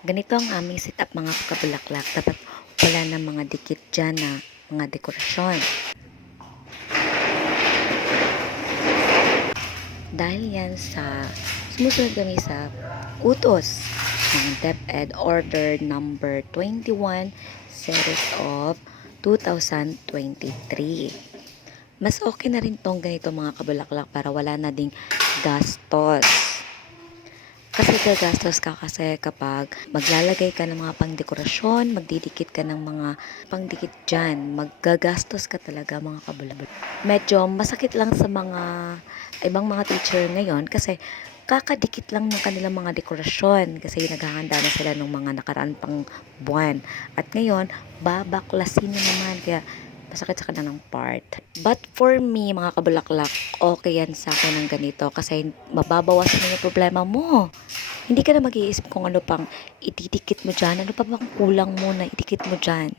Ganito ang aming setup mga kabulaklak. Dapat wala na mga dikit dyan na mga dekorasyon. Dahil yan sa sumusunod kami sa utos ng DepEd Order number 21 series of 2023. Mas okay na rin tong ganito mga kabulaklak para wala na ding gastos. Kasi gagastos ka kasi kapag maglalagay ka ng mga pangdekorasyon, magdidikit ka ng mga pangdikit dyan, maggagastos ka talaga mga kabulabul. Medyo masakit lang sa mga ibang mga teacher ngayon kasi kakadikit lang ng kanilang mga dekorasyon kasi naghahanda na sila ng mga nakaraan pang buwan. At ngayon, babaklasin na naman kaya masakit sa kanilang part. But for me, mga kabulaklak, okay yan sa akin ng ganito kasi mababawasan mo yung problema mo. Hindi ka na mag-iisip kung ano pang itidikit mo dyan, ano pa bang kulang mo na idikit mo dyan.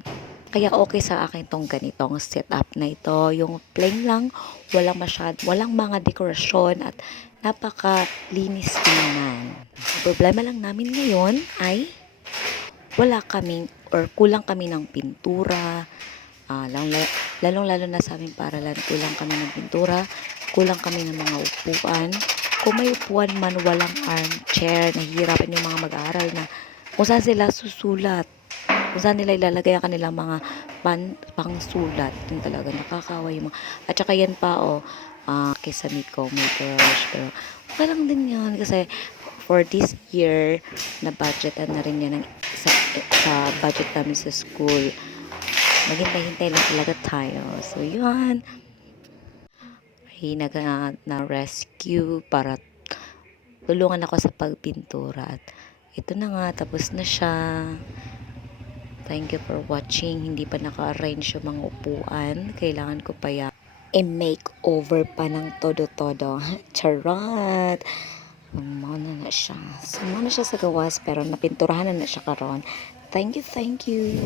Kaya okay sa akin tong ganitong setup na ito. Yung plain lang, walang mga dekorasyon at napakalinis tingnan. Problema lang namin ngayon ay wala kaming or kulang kami ng pintura. Lalong-lalo na sa aming paralan, kulang kami ng pintura, kulang kami ng mga upuan. Kung may upuan man, walang armchair, nahihirapan yung mga mag-aaral na kung saan sila susulat, kung saan nila ilalagay ang kanilang mga pangsulat. Yun talaga, nakakawa yung mga, at saka yan pa, kisame ko, may crush, pero okay lang din yan, kasi for this year, na budgetan na rin yan sa budget namin sa school. Maghintay-hintay lang talaga tayo. So, yun. Na-rescue para tulungan ako sa pagpintura. At ito na nga, tapos na siya. Thank you for watching. Hindi pa naka-arrange yung mga upuan. Kailangan ko pa yan i-makeover pa ng todo-todo. Charot! Sumana na siya. Sumana siya sa gawas pero napinturahan na siya karon. Thank you, thank you.